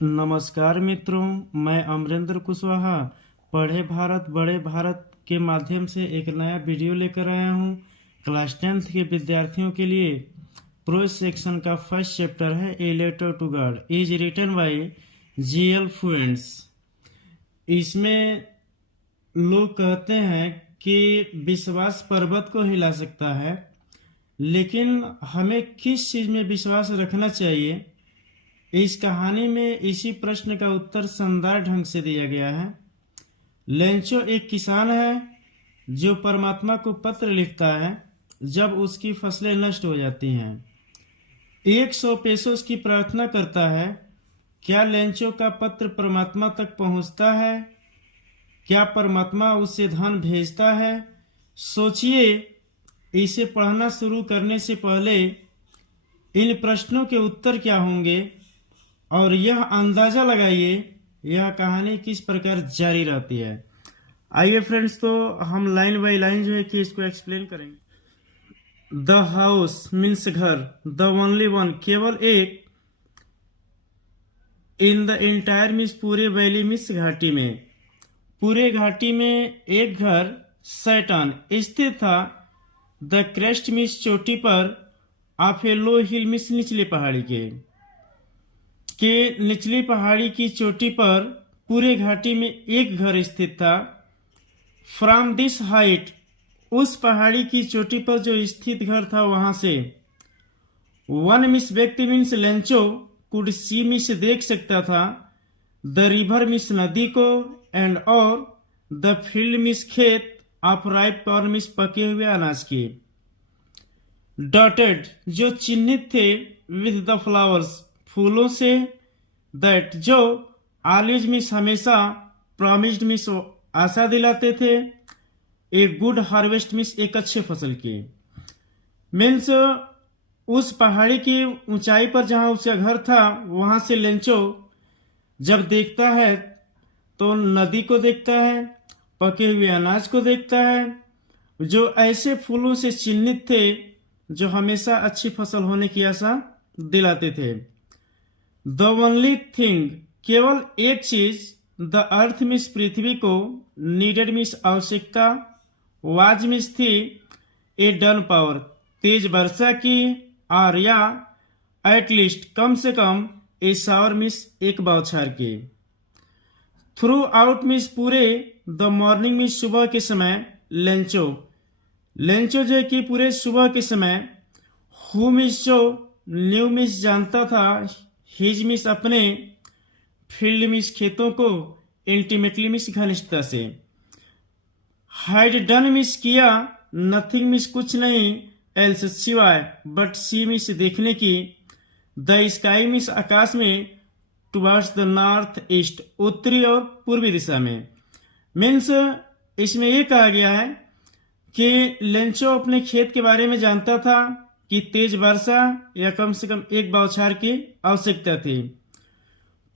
नमस्कार मित्रों, मैं अमरेंद्र कुशवाहा पढ़े भारत बड़े भारत के माध्यम से एक नया वीडियो लेकर आया हूँ। क्लास 10th के विद्यार्थियों के लिए प्रोज सेक्शन का फर्स्ट चैप्टर है a letter to God is written by G L. Fuentes. इसमें लोग कहते हैं कि विश्वास पर्वत को हिला सकता है, लेकिन हमें किस चीज़ में विश्वास रखना चाहिए? इस कहानी में इसी प्रश्न का उत्तर शानदार ढंग से दिया गया है। लेंचो एक किसान है जो परमात्मा को पत्र लिखता है जब उसकी फसलें नष्ट हो जाती हैं। 100 पेसोस की प्रार्थना करता है। क्या लेंचो का पत्र परमात्मा तक पहुंचता है? क्या परमात्मा उसे धन भेजता है? सोचिए। इसे पढ़ना शुरू करने से पहले इन प्रश्नों के उत्तर क्या होंगे और यह अंदाजा लगाइए यह कहानी किस प्रकार जारी रहती है। आइए फ्रेंड्स, तो हम लाइन बाय लाइन जो है कि इसको एक्सप्लेन करेंगे। द हाउस मीन्स घर, द ओनली वन केवल एक, इन द एंटायर मीन्स पूरे वैली मीन्स घाटी में, पूरे घाटी में एक घर सैटान स्थित था। द क्रेस्ट मीन्स चोटी पर, of A low hill means निचली पहाड़ी के निचली पहाड़ी की चोटी पर पूरे घाटी में एक घर स्थित था। फ्रॉम दिस हाइट, उस पहाड़ी की चोटी पर जो स्थित घर था वहां से, वन मिस व्यक्ति means Lencho could see miss देख सकता था, द रिवर मिस नदी को, एंड और द फील्ड मिस खेत, ऑफ राइप कॉर्न मिस पके हुए अनाज की, डॉटेड जो चिन्हित थे, विथ द फ्लावर्स फूलों से, दैट जो, ऑलवेज मिस हमेशा, प्रॉमिस्ड मिस आशा दिलाते थे, ए गुड हार्वेस्ट मिस एक अच्छे फसल की। मीन्स उस पहाड़ी की ऊंचाई पर जहां उसका घर था वहां से लेंचो जब देखता है तो नदी को देखता है, पके हुए अनाज को देखता है, जो ऐसे फूलों से चिन्हित थे जो हमेशा अच्छी फसल होने की आशा दिलाते थे। द ओनली थिंग केवल एक चीज, द अर्थ मिस पृथ्वी को, नीडेड मिस आवश्यकता, वाज मिस थी, ए डन पावर तेज वर्षा की, और या एट लीस्ट कम से कम, ए शावर मिस एक बौछार की। थ्रू आउट मिस पूरे, द मॉर्निंग मिस सुबह के समय, लेंचो जो है कि पूरे सुबह के समय, हु मिस जो न्यू मिस जानता था, हिज मिस अपने, फील्ड मिस खेतों को, इंटीमेटली मिस घनिष्ठता से, हाइड डन मिस किया, नथिंग मिस कुछ नहीं, एल्स सिवाय, बट सी मिस देखने की, द स्काई मिस आकाश में, टुवर्ड्स द नॉर्थ ईस्ट उत्तरी और पूर्वी दिशा में। मीन्स इसमें यह कहा गया है कि लेंचो अपने खेत के बारे में जानता था कि तेज वर्षा या कम से कम एक बौछार की आवश्यकता थी।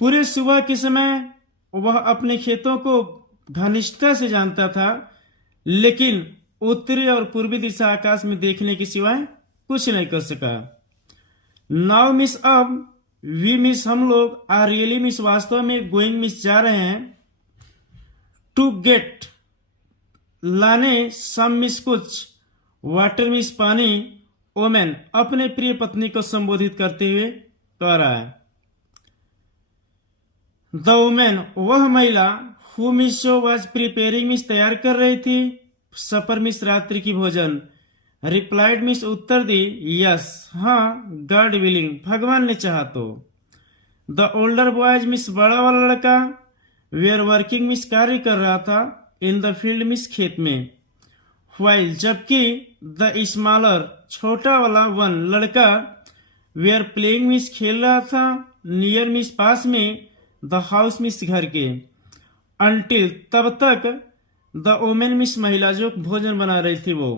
पूरे सुबह के समय वह अपने खेतों को घनिष्ठता से जानता था, लेकिन उत्तरी और पूर्वी दिशा आकाश में देखने के सिवाय कुछ नहीं कर सका। नाउ मिस अब, वी मिस हम लोग, आर रियली मिस वास्तव में, गोइंग मिस जा रहे हैं, टू गेट लाने, सम मिस कुछ, वाटर मिस पानी, ओमेन अपने प्रिय पत्नी को संबोधित करते हुए कह रहा है। द वुमेन वह महिला, who miss show was preparing miss तैयार कर रही थी, सपर मिस रात्रि की भोजन, रिप्लाइड मिस उत्तर दी, यस हाँ, गॉड विलिंग भगवान ने चाहा तो। द ओल्डर बॉयज मिस बड़ा वाला लड़का, वेयर वर्किंग मिस कार्य कर रहा था, इन द फील्ड मिस खेत में, व्हाइल जबकि, द स्मॉलर छोटा वाला वन लड़का, वेयर प्लेइंग मिस खेल रहा था, नियर मिस पास में, द हाउस मिस घर के, अनटिल तब तक, द ओमेन मिस महिला जो भोजन बना रही थी वो,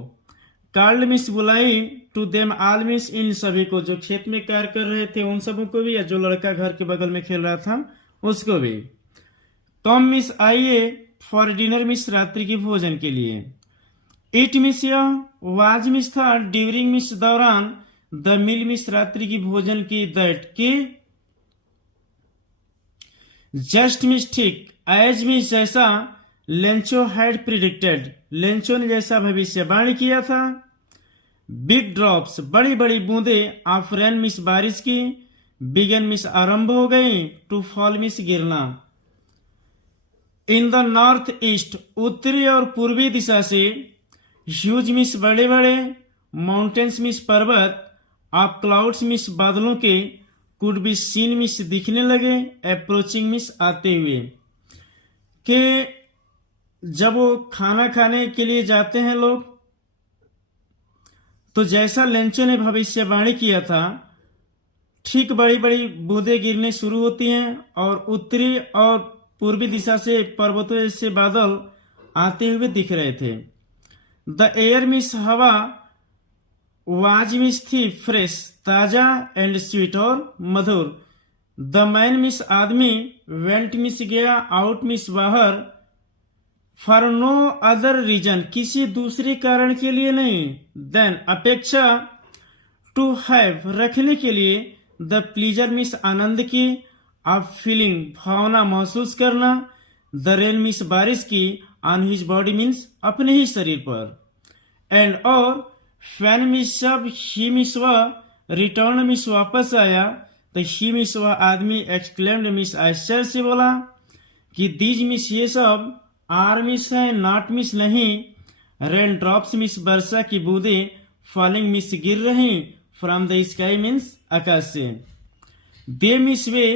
कार्ल मिस बुलाई, टू देम आल मिस इन सभी को, जो खेत में कार्य कर रहे थे उन सबों को भी, या जो लड़का घर के बगल में खेल रहा था उसको भी। कम मिस आइए, फॉर डिनर मिस रात्रि की भोजन के लिए। इट मिस यह, वाज मिस था, ड्यूरिंग मिस दौरान, द मील मिस रात्रि की भोजन की, दैट की, जस्ट मिस ठीक, एज मिस जैसा लेंचो हैड प्रिडिक्टेड, लेंचो ने जैसा भविष्यवाणी किया था। बिग ड्रॉप्स बड़ी बड़ी बूंदे ऑफ रेन मिस बारिश की, बिगन मिस आरंभ हो गई, टू फॉल मिस गिरना। इन द नॉर्थ ईस्ट उत्तरी और पूर्वी दिशा से, ह्यूज मिस बड़े बड़े, माउंटेन्स मिस पर्वत, ऑफ क्लाउड्स मिस बादलों के, कुड बी सीन मिस दिखने लगे, अप्रोचिंग मिस आते हुए। कि जब वो खाना खाने के लिए जाते हैं लोग, तो जैसा लेंचो ने भविष्यवाणी किया था, ठीक बड़ी बड़ी बूंदें गिरने शुरू होती हैं और उत्तरी और पूर्वी दिशा से पर्वतों से बादल आते हुए दिख रहे थे। द एयर मिस हवा, वाज मिस थी फ्रेश ताजा एंड स्वीट और मधुर। द मैन मिस आदमी, वेंट मिस गया, आउट मिस बाहर, फॉर नो अदर रीजन किसी दूसरे कारण के लिए नहीं, देन अपेक्षा, टू हैव रखने के लिए, द प्लीजर मिस आनंद की, ऑफ फीलिंग भावना महसूस करना, द रेन मिस बारिश की, ऑन हिज बॉडी मीन्स अपने ही शरीर पर, एंड और फैन मिस सब, ही मिस वह, रिटर्न मिस वापस आया, तो ही मिस वह आदमी, एक्सक्लेम्ड मिस आश्चर्य से बोला कि दीज मिस ये सब, आर मिस है नॉट मिस नहीं, रेन ड्रॉप्स मिस वर्षा की बूंदे, फॉलिंग मिस गिर रही, फ्रॉम द स्काई मीन्स आकाश से, दे मिस वे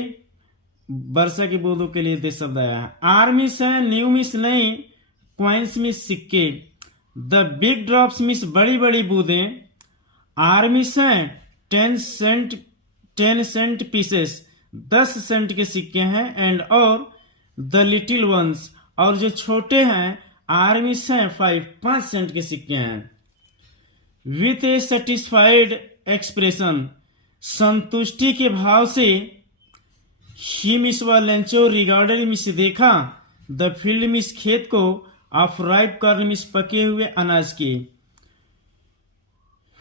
वर्षा की बूंदों के लिए दे शब्द आया है, आर मिस है न्यू मिस नहीं, क्वाइंस मिस सिक्के, द बिग ड्रॉप्स मिस बड़ी बड़ी बूंदे, आर मिस है 10 सेंट पीसेस 10 सेंट के सिक्के हैं, एंड और द लिटिल वंस और जो छोटे हैं, आर मिस हैं 5 सेंट के सिक्के हैं। विथ ए सेटिस्फाइड एक्सप्रेशन संतुष्टि के भाव से, ही मिस व लेंचो रिगार्डेड मिस देखा, द फील्ड मिस खेत को, ऑफ राइप कॉर्न मिस पके हुए अनाज की,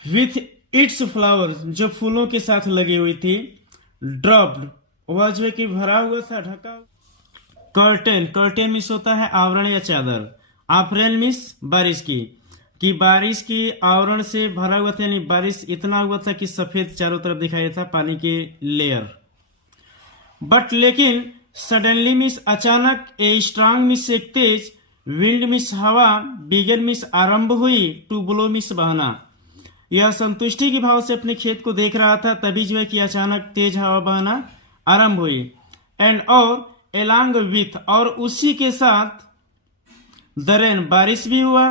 विथ इट्स फ्लावर जो फूलों के साथ लगी हुई थी, ड्रॉप्ड वह जो है कि भरा हुआ था, ढका। कर्टेन, कर्टेन मिस होता है आवरण या चादर, ऑफरेन मिस बारिश की, कि बारिश की आवरण से भरा हुआ था, यानी बारिश इतना हुआ था कि सफेद चारों तरफ दिखाई था पानी के लेयर। बट लेकिन सडनली मिस अचानक, ए स्ट्रांग मिस एक तेज, विंड मिस हवा, बिगन मिस आरंभ हुई, टू ब्लो मिस बहना। यह संतुष्टि के भाव से अपने खेत को देख रहा था, तभी जो है कि अचानक तेज हवा बहना आरंभ हुई, एंड और एलांग विथ और उसी के साथ, द रेन बारिश भी हुआ,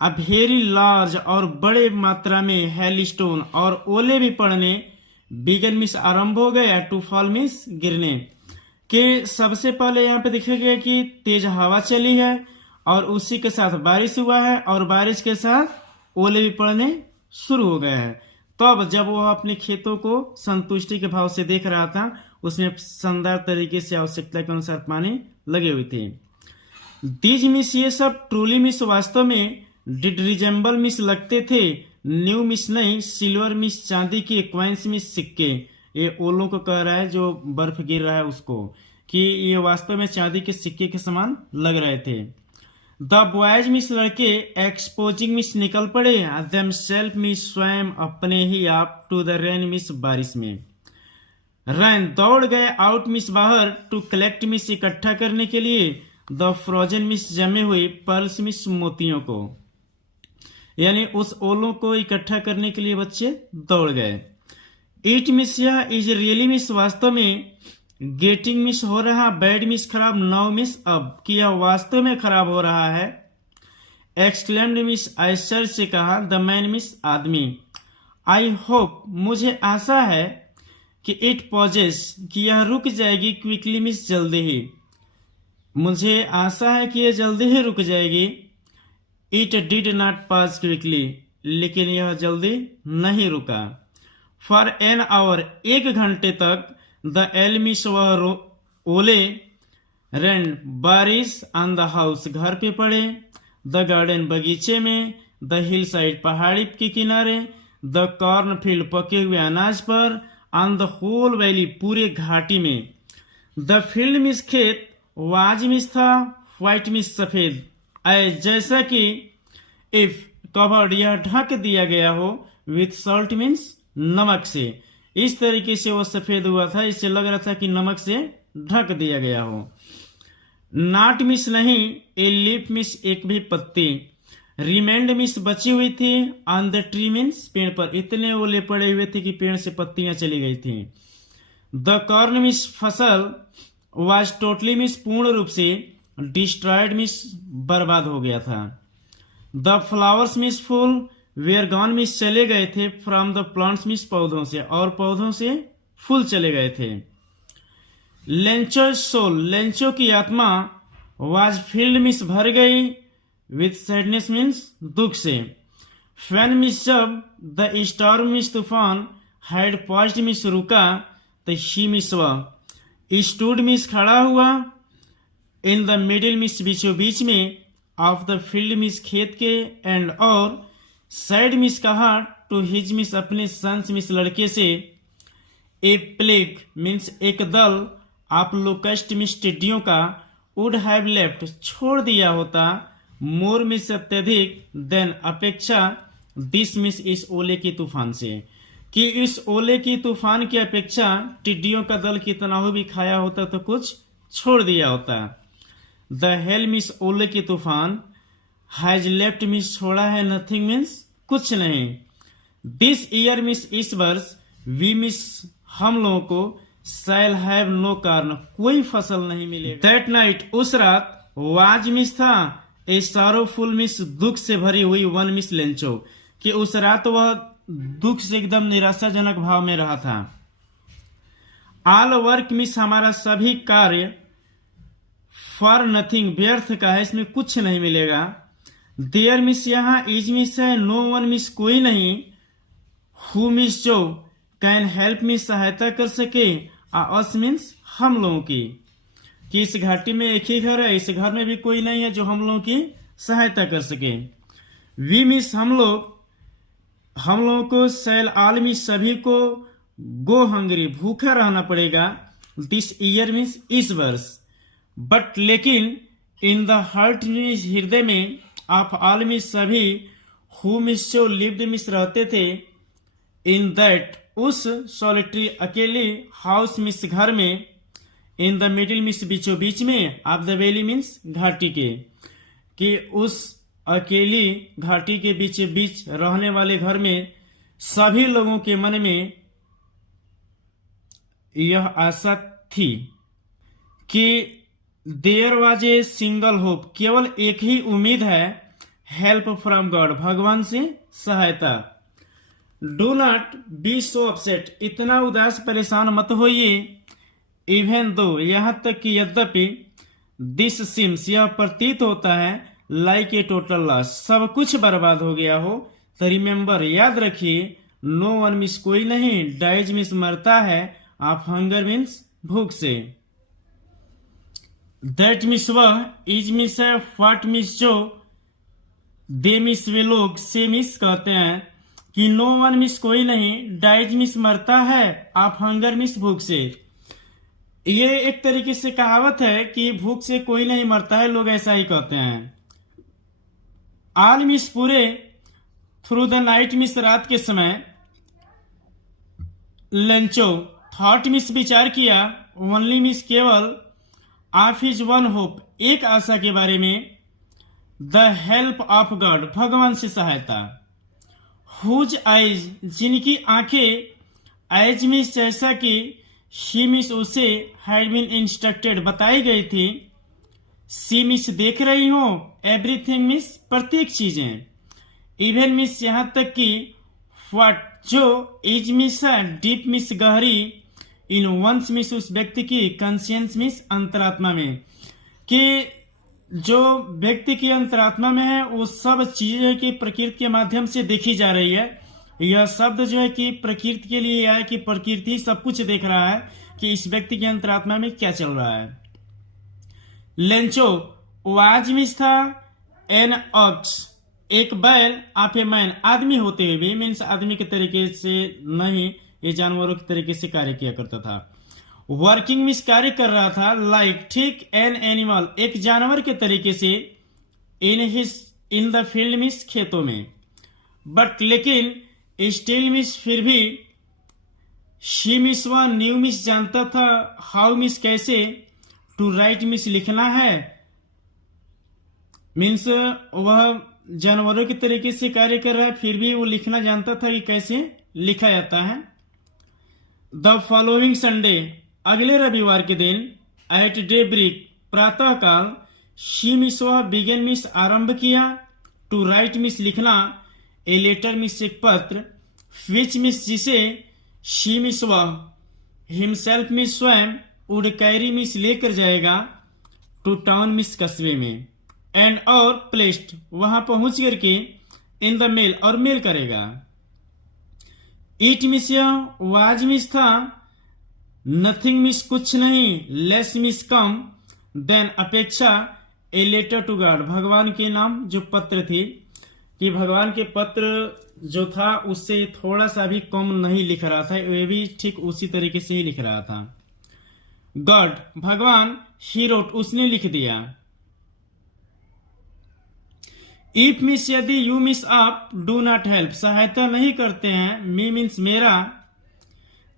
अ वेरी लार्ज और बड़े मात्रा में, हेल स्टोन और ओले भी पड़ने, बिगन मिस आरंभ हो गया, टू फॉल मिस गिरने। के सबसे पहले यहाँ पे देखा गया कि तेज हवा चली है और उसी के साथ बारिश हुआ है और बारिश के साथ ओले भी पड़ने शुरू हो गए हैं। तब जब वह अपने खेतों को संतुष्टि के भाव से देख रहा था, उसमें शानदार तरीके से आवश्यकता के अनुसार पानी लगे हुए थे। दीज मिस ये सब ट्रूली मिस वास्तव में, डिड रिजेंबल मिस लगते थे, न्यू मिस नहीं, सिल्वर मिस चांदी के, क्वाइंस मिस सिक्के। ये ओलों को कह रहा है जो बर्फ गिर रहा है उसको, कि ये वास्तव में चांदी के सिक्के के समान लग रहे थे। द बॉयज मिस लड़के, एक्सपोजिंग मिस निकल पड़े, देम सेल्फ मिस स्वयं अपने ही आप, टू द रेन मिस बारिश में। रन दौड़ गए, आउट मिस बाहर, टू कलेक्ट मिस इकट्ठा करने के लिए, द फ्रोजन मिस जमे हुए, पर्ल्स मिस मोतियों को, यानी उस ओलों को इकट्ठा करने के लिए बच्चे दौड़ गए। इट मिस यह, इज रियली मिस वास्तव में, गेटिंग मिस हो रहा, बैड मिस खराब, नाउ मिस अब, कि यह वास्तव में खराब हो रहा है। एक्सक्लेम्ड मिस आश्चर्य से कहा, द मैन मिस आदमी। आई होप मुझे आशा है कि इट पॉजेस कि यह रुक जाएगी, क्विकली मिस जल्दी ही, मुझे आशा है कि यह जल्दी ही रुक जाएगी। It did not pass quickly, लेकिन यह जल्दी नहीं रुका। फॉर एन आवर, 1 घंटे तक, द एल मिस वह ओले, रेन बारिश, ऑन द हाउस घर पे पड़े, द गार्डन बगीचे में, द हिल साइड पहाड़ी के किनारे, द कॉर्न फील्ड पके हुए अनाज पर, ऑन द होल वैली पूरे घाटी में, द फील्ड मीन्स खेत, वाज मीन्स था, व्हाइट मीन्स सफेद। जैसा कि इफ कवर्ड यह ढक दिया गया हो, विथ सॉल्ट मीन्स नमक से। इस तरीके से वो सफेद हुआ था, इससे लग रहा था कि नमक से ढक दिया गया हो। नॉट मिस नहीं, ए लीफ मिस एक भी पत्ती। रिमेंड मिस बची हुई थी, ऑन द ट्री मीन्स पेड़ पर इतने ओले पड़े हुए थे कि पेड़ से पत्तियां चली गई थी। द कॉर्न मिस फसल, वाज टोटली मिस पूर्ण रूप से, डिस्ट्रॉयड मिस बर्बाद हो गया था। द फ्लावर्स मिस फूल, वेयर गॉन मिस चले गए थे, फ्रॉम द प्लांट्स मिस पौधों से, और पौधों से फूल चले गए थे। लेंचो सोल, लेंचो की आत्मा, वाज फील्ड मिस भर गई, विथ सैडनेस मीन्स दुख से। फैन मिस जब, द स्टॉर्म मिस तूफान, हैड पॉज्ड मिस रुका, द शी मिस वह। स्टूड मिस खड़ा हुआ, इन द मिडिल मिस बीचों बीच में, ऑफ द फील्ड मिस खेत के, एंड और सैड मिस कहा, टू हिज मिस अपने सन्स मिस लड़के से। ए प्लेग मीन्स एक दल, आप लोकस्ट मिस टिड्डियों का, वुड हैव लेफ्ट छोड़ दिया होता, मोर मिस अत्यधिक, देन अपेक्षा, दिस मिस इस ओले की तूफान से, कि इस ओले की तूफान की अपेक्षा टिड्डियों का दल कितना हो भी खाया होता तो कुछ छोड़ दिया होता। द हेल मिस ओले की तूफान, हैज लेफ्ट मिस छोड़ा है, नथिंग मीन्स कुछ नहीं। दिस ईयर मिस इस वर्ष, वी मिस हम लोगों को, शैल हैव नो कारण कोई फसल नहीं मिलेगा। दैट नाइट उस रात, वाज मिस था, ए सारोफुल मिस दुख से भरी हुई, वन मिस लेंचो, कि उस रात वह दुख से एकदम निराशाजनक भाव में रहा था। ऑल वर्क मिस हमारा सभी कार्य, फॉर नथिंग व्यर्थ का है, इसमें कुछ नहीं मिलेगा। देयर मिस यहाँ, इज मिस है, नो वन मिस कोई नहीं, हु मिस जो, कैन हेल्प मिस सहायता कर सके, अस मीन्स हम लोगों की, कि इस घाटी में एक ही घर है, इस घर में भी कोई नहीं है जो हम लोगों की सहायता कर सके। वी मिस हम लोगों को, सेल ऑल मिस सभी को, गो हंगरी भूखा रहना पड़ेगा, दिस ईयर मीन्स इस वर्ष। बट लेकिन, इन द हार्ट मीन्स हृदय में, ऑफ ऑल मिस सभी, हु मिस जो लिव्ड मिस रहते थे, इन दैट उस सॉलिटरी अकेले, हाउस मिस घर में, इन द मिडिल मिस बीचों बीच में, ऑफ द वैली मीन्स घाटी के, कि उस अकेली घाटी के बीच बीच रहने वाले घर में सभी लोगों के मन में यह आशा थी कि there was a single hope, केवल एक ही उम्मीद है, हेल्प फ्रॉम गॉड भगवान से सहायता। Do not be so upset, इतना उदास परेशान मत होइए, इवन दो यहां तक कि यद्यपि, दिस सिम्स यह प्रतीत होता है, लाइक ए टोटल लॉस सब कुछ बर्बाद हो गया हो, तो रिमेंबर याद रखिए, नो वन मिस कोई नहीं, डाइज मिस मरता है, ऑफ हंगर मीन्स भूख से। दैट मिस वह, इज मिस है, व्हाट मिस जो, दे मिस वे लोग, से मिस कहते हैं, कि नो वन मिस कोई नहीं, डाइज मिस मरता है, ऑफ हंगर मिस भूख से। ये एक तरीके से कहावत है कि भूख से कोई नहीं मरता है, लोग ऐसा ही कहते हैं। ऑल मिस पूरे, थ्रू द नाइट मिस रात के समय, लेंचो थॉट मिस विचार किया, ओनली मिस केवल, ऑफ हिज वन होप एक आशा के बारे में, द हेल्प ऑफ गॉड भगवान से सहायता। हुज आइज जिनकी आंखें, आइज मिस जैसा कि, शी मिस उसे, हैड बीन इंस्ट्रक्टेड बताई गई थी, सी मिस देख रही हो, एवरीथिंग मिस प्रत्येक चीजें, इवन मिस यहां तक कि, व्हाट जो, इज मिस डीप मिस गहरी, इन वंस मिस उस व्यक्ति की, कंसियंस मिस अंतरात्मा में, कि जो व्यक्ति की अंतरात्मा में है वो सब चीजें की प्रकृति के माध्यम से देखी जा रही है। यह शब्द जो है कि प्रकृति के लिए है कि प्रकृति सब कुछ देख रहा है कि इस व्यक्ति की अंतरात्मा में क्या चल रहा है। लेंचो वाज मिस था, एन ऑक्स एक बैल, आप ए मैन आदमी होते हुए भी, मीन्स आदमी के तरीके से नहीं, ये जानवरों के तरीके से कार्य किया करता था। वर्किंग मिस कार्य कर रहा था लाइक ठीक एन एनिमल एक जानवर के तरीके से इन द फील्ड मिस खेतों में। बट लेकिन स्टिल मिस फिर भी शी मिस व न्यू मिस जानता था हाउ मिस कैसे टू राइट मिस लिखना है। मीन्स वह जानवरों के तरीके से कार्य कर रहा है फिर भी वो लिखना जानता था कि कैसे लिखा जाता है। द फॉलोइंग संडे अगले रविवार के दिन एट डे ब्रेक प्रातः काल शी मिस वह बिगेन मिस आरंभ किया टू राइट मिस लिखना ए लेटर मिस एक पत्र विच मिस जिसे शी मिस वह हिमसेल्फ मिस स्वयं वुड कैरी मिस लेकर जाएगा टू टाउन मिस कस्बे में एंड और प्लेस्ड वहां पहुंच करके इन द मेल और मेल करेगा। इट मिस या वाज मिस था नथिंग मिस कुछ नहीं लेस मिस कम देन अपेक्षा ए लेटर टू गॉड भगवान के नाम जो पत्र थी कि भगवान के पत्र जो था उससे थोड़ा सा भी कम नहीं लिख रहा था, वे भी ठीक उसी तरीके से ही लिख रहा था। गॉड भगवान ही रोट उसने लिख दिया। इफ मिस यदि यू मिस आप डू नॉट हेल्प सहायता नहीं करते हैं मी मीन्स मेरा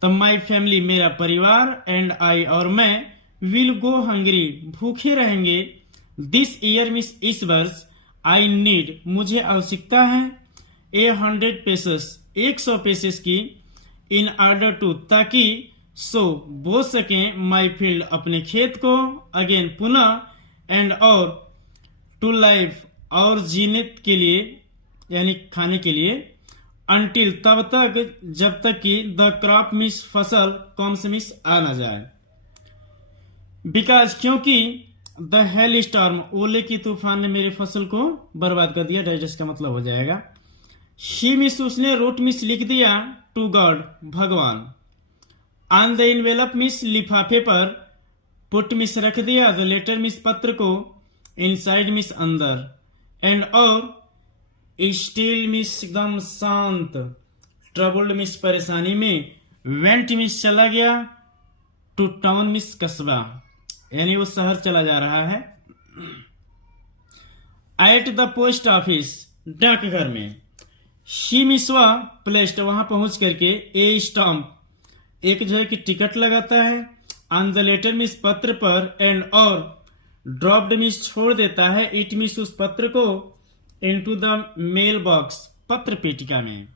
तब माई फैमिली मेरा परिवार एंड आई और मैं विल गो हंग्री भूखे रहेंगे दिस ईयर मिस इस वर्ष आई नीड मुझे आवश्यकता है 100 पेसेस 100 पेसेस की इन ऑर्डर टू ताकि सो बो सके माई फील्ड अपने खेत को अगेन पुनः एंड और टू लाइफ और जीने के लिए यानी खाने के लिए अनटिल तब तक जब तक कि द क्रॉप मिस फसल कम्स मिस आ ना जाए। बिकॉज क्योंकि द हेल स्टॉर्म ओले की तूफान ने मेरी फसल को बर्बाद कर दिया डाइजेस्ट का मतलब हो जाएगा। शी मिस उसने रोट मिस लिख दिया टू गॉड भगवान ऑन द इनवेलप मिस लिफाफे पर पुट मिस रख दिया द लेटर मिस पत्र को इनसाइड मिस अंदर एंड और स्टिल मिस एकदम शांत ट्रबल्ड मिस परेशानी में वेंट मिस चला गया टू टाउन मिस कस्बा यानी वो शहर चला जा रहा है। एट द पोस्ट ऑफिस डाकघर में शी मिसवा प्लेस्ड वहां पहुंच करके ए स्टाम्प एक जो है कि टिकट लगाता है ऑन द लेटर मिस पत्र पर एंड और ड्रॉप्ड मिस छोड़ देता है इट मिस उस पत्र को इनटू द मेल बॉक्स पत्र पेटिका में।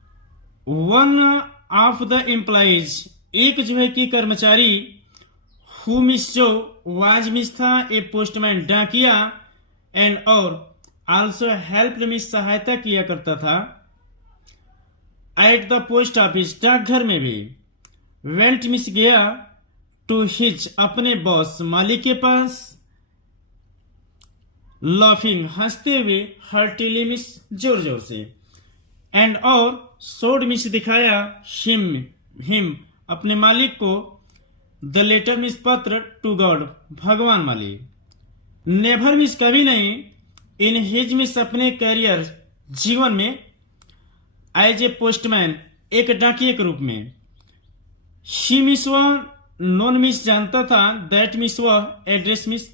वन ऑफ द एम्प्लॉइज एक जो है कि कर्मचारी हु मिस जो वाज मिस था ए पोस्टमैन डाकिया एंड और आल्सो हेल्प मिस सहायता किया करता था एट द पोस्ट ऑफिस डाकघर में भी वेंट मिस गया टू हिज अपने बॉस मालिक के पास लाफिंग हंसते हुए हर्टिली मिस जोर जोर से एंड और सोड मिस दिखाया हिम अपने मालिक को द लेटर मिस पत्र टू गॉड भगवान मालिक नेवर मिस कभी नहीं इन हिज मिस अपने करियर जीवन में एज ए पोस्टमैन एक डाकिये के रूप में शी मिस वह नॉन मिस जानता था दैट मिस वह एड्रेस मिस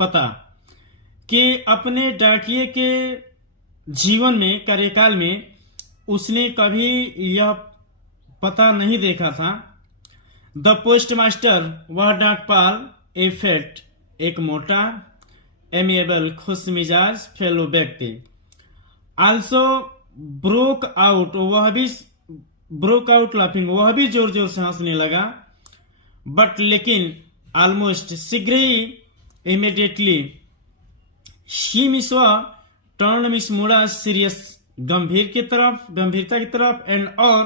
पता कि अपने डाकिये के जीवन में कार्यकाल में उसने कभी यह पता नहीं देखा था। द पोस्ट मास्टर वह डाकपाल ए फेट एक मोटा एमिएबल खुश मिजाज फेलो व्यक्ति आल्सो ब्रोक आउट वह भी ब्रोक आउट लाफिंग वह भी जोर जोर से हंसने लगा बट लेकिन ऑलमोस्ट शीघ्र ही immediately she miss turn miss मुड़ा सीरियस गंभीरता की तरफ एंड और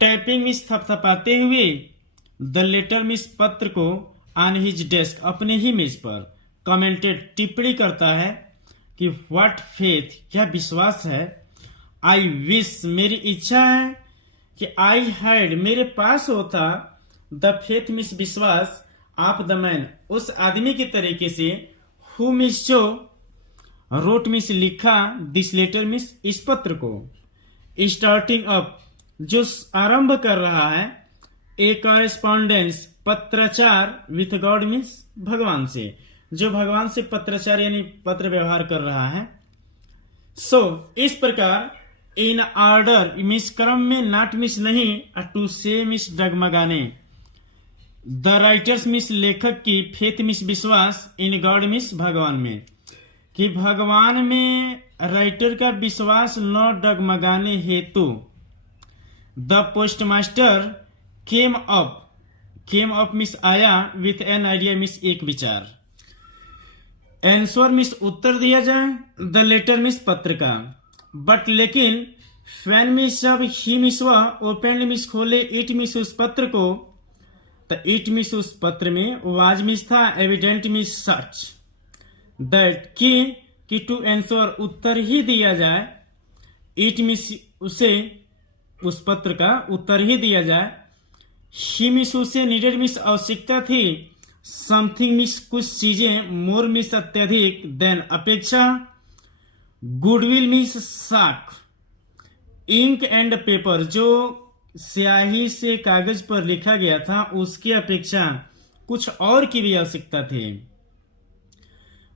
टैपिंग मिस थपथपाते हुए द लेटर मिस पत्र को ऑन हिज डेस्क अपने ही मेज पर कमेंटेड टिप्पणी करता है कि व्हाट फेथ क्या विश्वास है आई विश मेरी इच्छा है कि आई हैड मेरे पास होता द फेथ मिस विश्वास ऑफ द मैन उस आदमी के तरीके से हु मिस जो रोट मिस लिखा दिस लेटर मिस इस पत्र को स्टार्टिंग अप जो आरंभ कर रहा है ए कॉरेस्पॉन्डेंस पत्राचार विथ गॉड मीन्स भगवान से, जो भगवान से पत्राचार यानी पत्र व्यवहार कर रहा है। सो इस प्रकार इन ऑर्डर मीन्स क्रम में, नॉट मीन्स नहीं, टू से मीन्स डगमगाने, द राइटर्स मीन्स लेखक की, फेथ मीन्स विश्वास, इन गॉड मीन्स भगवान में, कि भगवान में राइटर का विश्वास न डगमगाने हेतु the postmaster came up means आया, विथ एन आइडिया मीन्स एक विचार, आंसर मीन्स उत्तर दिया जाए, द लेटर मीन्स पत्र का, बट लेकिन फैन मीन्स जब ही मीन्स वह, ओपन मीन्स खोले, इट मीन्स उस पत्र को, तो इट मीन्स उस पत्र में, वाज मीन्स था, एविडेंट मीन्स सच दैट कि टू आंसर उत्तर ही दिया जाए, इट मीन्स उसे, उस पत्र का उत्तर ही दिया जाए, ही मीन्स उसे, नीडेड मीन्स आवश्यकता थी, समथिंग मीन्स कुछ चीजें, मोर मीन्स अत्यधिक, देन अपेक्षा, गुडविल मीन्स साख, इंक एंड पेपर जो स्याही से कागज पर लिखा गया था उसकी अपेक्षा कुछ और की भी आवश्यकता थी,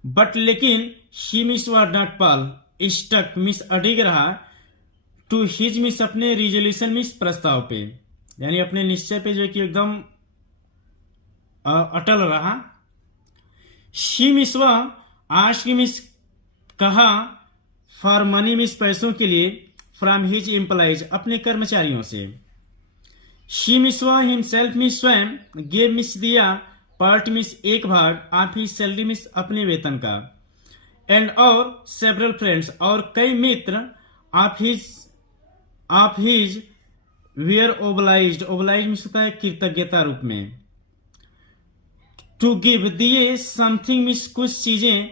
बट लेकिन ही मीन्स वह डाकपाल, स्टक मीन्स अडिग रहा, टू हिज मीन्स अपने, रिजोल्यूशन मीन्स प्रस्ताव पे, यानी अपने निश्चय पे जो है कि एकदम अटल रहा। शी मीन्स वह, आस्क मीन्स कहा, फॉर मनी मीन्स पैसों के लिए, फ्रॉम हिज एम्प्लॉइज अपने कर्मचारियों से। शी मीन्स वह, हिमसेल्फ मीन्स स्वयं, गेव मीन्स दिया, पार्ट मीन्स एक भाग, ऑफ हिज सैलरी मीन्स अपने वेतन का, एंड और सेवरल फ्रेंड्स और कई मित्र, ऑफ हिज वेयर ओबलाइज्ड मीन्स होता है कृतज्ञता रूप में, टू गिव दिए, समथिंग मीन्स कुछ चीजें,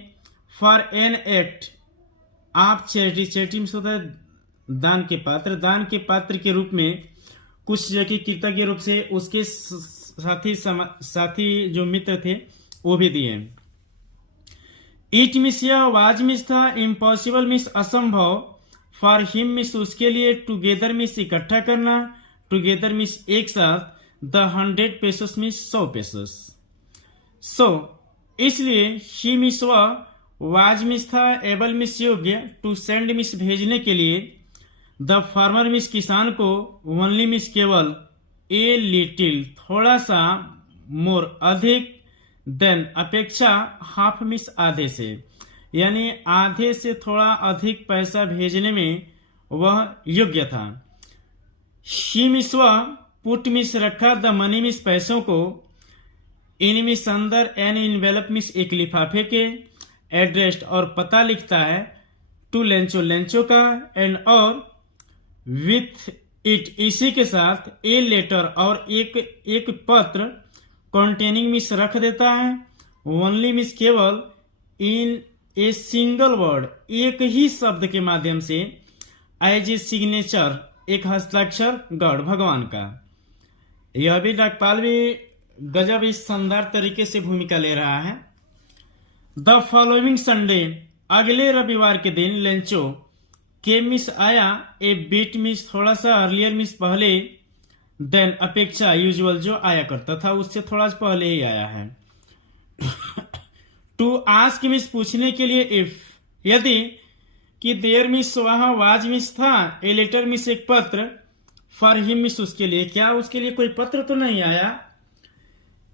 for an act of charity means होता है दान के पात्र के रूप में, कुछ जो कि कृतज्ञ रूप से उसके साथी जो मित्र थे वो भी दिए। इट मीन्स या वाज मीन्स था, इम्पॉसिबल मीन्स असंभव, फॉर हिम मीन्स उसके लिए, टुगेदर मीन्स इकट्ठा करना, टुगेदर मीन्स एक साथ, द 100 पेसोस मीन्स 100 पेसोस। सो इसलिए ही मीन्स वह, वाज मीन्स था, एबल मीन्स योग्य, टू सेंड मीन्स भेजने के लिए, द फार्मर मीन्स किसान को, ओनली मीन्स केवल, ए लिटिल थोड़ा सा, मोर अधिक, देन अपेक्षा, हाफ मीन्स आधे से, यानी आधे से थोड़ा अधिक पैसा भेजने में वह योग्य था। शी मीन्स वह, पुट मीन्स रखा, द मनी मीन्स पैसों को, इन मीन्स अंदर, एन इनवेलप मीन्स एक लिफाफे के, एड्रेस्ड और पता लिखता है, टू लेंचो का, एंड और विथ इट इसी के साथ, ए लेटर और एक पत्र, कॉन्टेनिंग मीन्स रख देता है, ओनली मीन्स केवल, इन ए सिंगल वर्ड एक ही शब्द के माध्यम से, एज ए सिग्नेचर एक हस्ताक्षर, गॉड भगवान का। यह भी डाकपाल भी गजब इस शानदार तरीके से भूमिका ले रहा है। द फॉलोइंग संडे अगले रविवार के दिन, लेंचो के मिस आया, ए बीट मिस थोड़ा सा, अर्लियर मिस पहले, देन अपेक्षा, यूजुअल जो आया करता था उससे थोड़ा पहले ही आया है। टू आस्क मिस पूछने के लिए, इफ यदि, कि देर मिस वहां, वाज मिस था, ए लेटर मिस एक पत्र, फॉर हिम मिस उसके लिए, क्या उसके लिए कोई पत्र तो नहीं आया।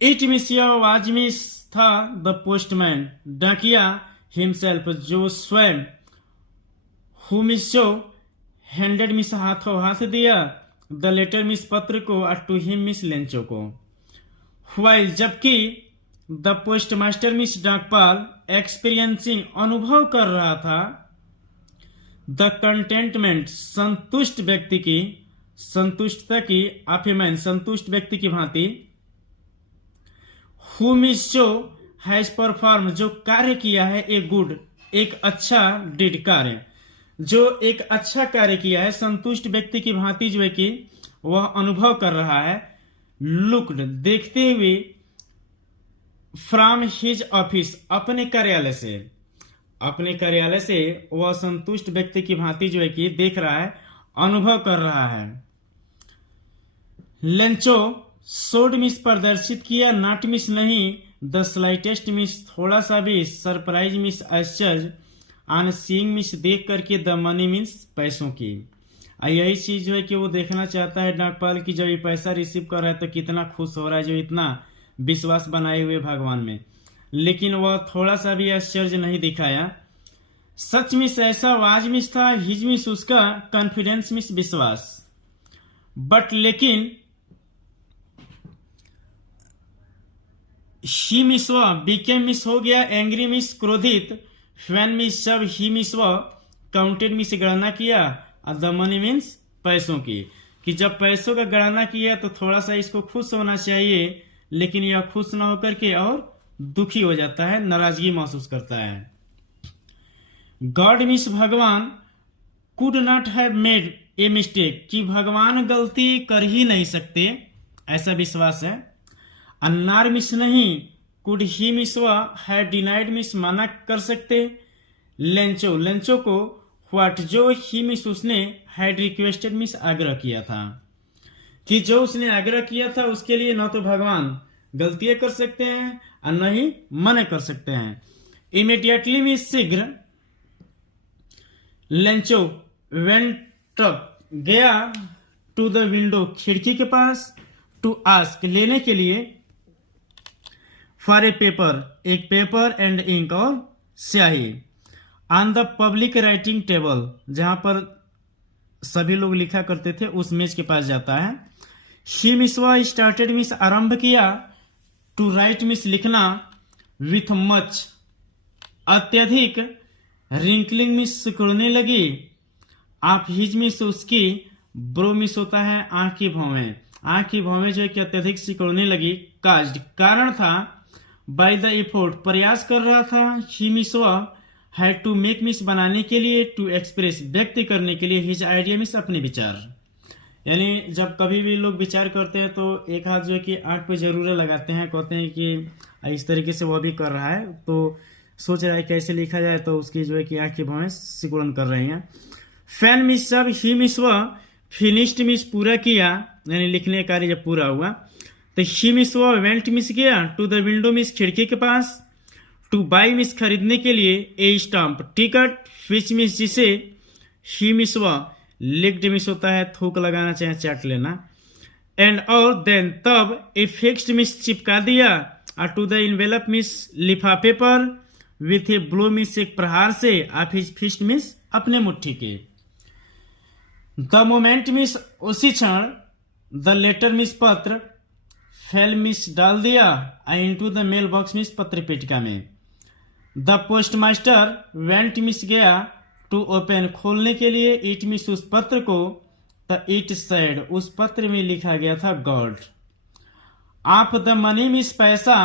इट मिस या वाज मिस था, द पोस्टमैन डाकिया, हिमसेल्फ जो स्वयं, हु मिस जो, हैंडेड मिस हाथों हाथ दिया, द लेटर मिस पत्र को, और टू हिम मिस लेंचो को। व्हाइल जबकि, द पोस्टमास्टर मिस डाकपाल, एक्सपीरियंसिंग अनुभव कर रहा था, द कंटेंटमेंट संतुष्ट व्यक्ति की, संतुष्टता की, ऑफ ए मैन संतुष्ट व्यक्ति की भांति, हु मिस जो, हैज परफॉर्म जो कार्य किया है, ए गुड एक अच्छा, डिड कार्य जो एक अच्छा कार्य किया है, संतुष्ट व्यक्ति की भांति जो है कि वह अनुभव कर रहा है, लुक्ड देखते हुए, फ्रॉम हिज ऑफिस अपने कार्यालय से वह संतुष्ट व्यक्ति की भांति जो है कि देख रहा है, अनुभव कर रहा है। लेंचो शोड मिस प्रदर्शित किया, नॉट मिस नहीं, द स्लाइटेस्ट मिस थोड़ा सा भी, सरप्राइज मिस आश्चर्य, ऑन सीइंग मिस देख करके, द मनी मीन्स पैसों की। यही चीज जो है कि वो देखना चाहता है नागपाल की जब ये पैसा रिसीव कर रहा है तो कितना खुश हो रहा है, जो इतना विश्वास बनाए हुए भगवान में, लेकिन वह थोड़ा सा भी आश्चर्य नहीं दिखाया। सच मिस ऐसा वाज मिस था, हिज मिस उसका, कॉन्फिडेंस मिस विश्वास, बट लेकिन ही मिस व बीकेम मिस हो गया, एंग्री मिस क्रोधित, फैन मिस जब ही मिस व काउंटेड मिस गणना किया, द मनी मीन्स पैसों की, कि जब पैसों का गणना किया तो थोड़ा सा इसको खुश होना चाहिए, लेकिन यह खुश ना होकर के और दुखी हो जाता है, नाराजगी महसूस करता है। गॉड मीन्स भगवान, could not have made a mistake, कि भगवान गलती कर ही नहीं सकते, ऐसा विश्वास है। अन्नार मिस नहीं, कुड ही मिस व हैव डिनाइड मिस मना कर सकते। लेंचो, लेंचो को व्हाट जो ही मिस उसने हैड रिक्वेस्टेड मिस आग्रह किया था, कि जो उसने आग्रह किया था उसके लिए न तो भगवान गलतियां कर सकते हैं और न ही मना कर सकते हैं। इमीडिएटली मिस शीघ्र, लेंचो वेंट अप गया, टू द विंडो खिड़की के पास, टू आस्क लेने के लिए, फॉर ए पेपर एक पेपर एंड इंक और स्याही, on the public writing table जहां पर सभी लोग लिखा करते थे उस मेज के पास जाता है। ही मिस व स्टार्टेड मिस आरंभ किया, टू राइट मिस लिखना, विथ मच अत्यधिक, रिंकलिंग मिस सिकुड़ने लगी, आप हिज मिस उसकी, ब्रो मिस होता है आंख की भौवें, आंख की भौवें जो है कि अत्यधिक सिकुड़ने लगी, काज्ड कारण था, बाय द एफोर्ट प्रयास कर रहा था, ही मिस व हैड टू मेक मिस बनाने के लिए, टू एक्सप्रेस व्यक्त करने के लिए, हिज आइडिया मिस अपने विचार। यानी जब कभी भी लोग विचार करते हैं तो एक हाथ जो है कि आंख पे जरूर लगाते हैं, कहते हैं कि इस तरीके से वह भी कर रहा है, तो सोच रहा है कैसे लिखा जाए, तो उसकी जो है कि आंख की भौवें सिकुड़न कर रही हैं। फैन मिस जब ही मिस व फिनिश्ड मिस पूरा किया, यानी लिखने का कार्य जब पूरा हुआ, तो ही मिस व वेंट मिस गया, टू द विंडो मिस खिड़की के पास, टू बाई मिस खरीदने के लिए, ए स्टाम्प टिकट, विच मिस जिसे, ही मिस व लिक्ड मिस होता है थूक लगाना चाहे चाट लेना, एंड और देन तब ए फिक्स्ड मिस चिपका दिया, और टू द इन्वेलप मिस लिफाफे पर, विथ ए ब्लो मिस एक प्रहार से, आप हिज फिस्ट मिस अपने मुट्ठी के। द मोमेंट मिस उसी क्षण, द लेटर मिस पत्र, फेल मिस डाल दिया, आई इनटू द मेल बॉक्स मिस पत्र पेटिका में। द पोस्ट मास्टर वेंट मिस गया, टू ओपन खोलने के लिए, इट मिस उस पत्र को, द इट सेड उस पत्र में लिखा गया था गॉड। आप द मनी मिस पैसा,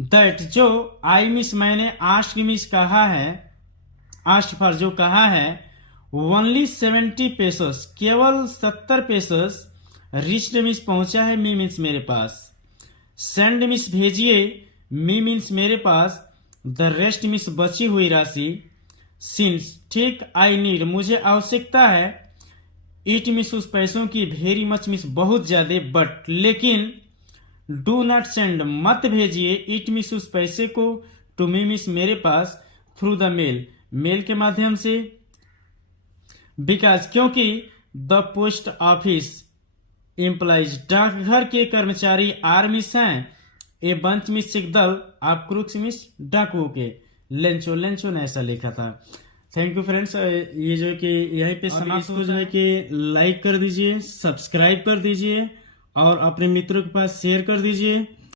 दैट जो, आई मिस मैंने, आस्क मिस कहा है, आस्क फॉर जो कहा है, ओनली 70 पेसोस केवल 70 पेसोस, रिच्ड मिस पहुंचा है, मी मीन्स मेरे पास, सेंड मिस भेजिए, मी मीन्स मेरे पास, द रेस्ट मिस बची हुई राशि, सिंस ठीक, आई नीड मुझे आवश्यकता है, इट मिस उस पैसों की, वेरी मच मिस बहुत ज्यादा, बट लेकिन, डू नॉट सेंड मत भेजिए, इट मिस उस पैसे को, टू मी मिस मेरे पास, थ्रू द मेल मेल के माध्यम से, बिकॉज क्योंकि, द पोस्ट ऑफिस एम्प्लॉइज डाकघर के कर्मचारी, आर मिस हैं, ए बंच मिस एक दल, आप क्रूक्स मिस डाकुओं के, लेंचो लेंचो ने ऐसा लिखा था। थैंक यू फ्रेंड्स, ये जो है कि यहीं पे समाप्त हो, जो है कि लाइक कर दीजिए, सब्सक्राइब कर दीजिए और अपने मित्रों के पास शेयर कर दीजिए।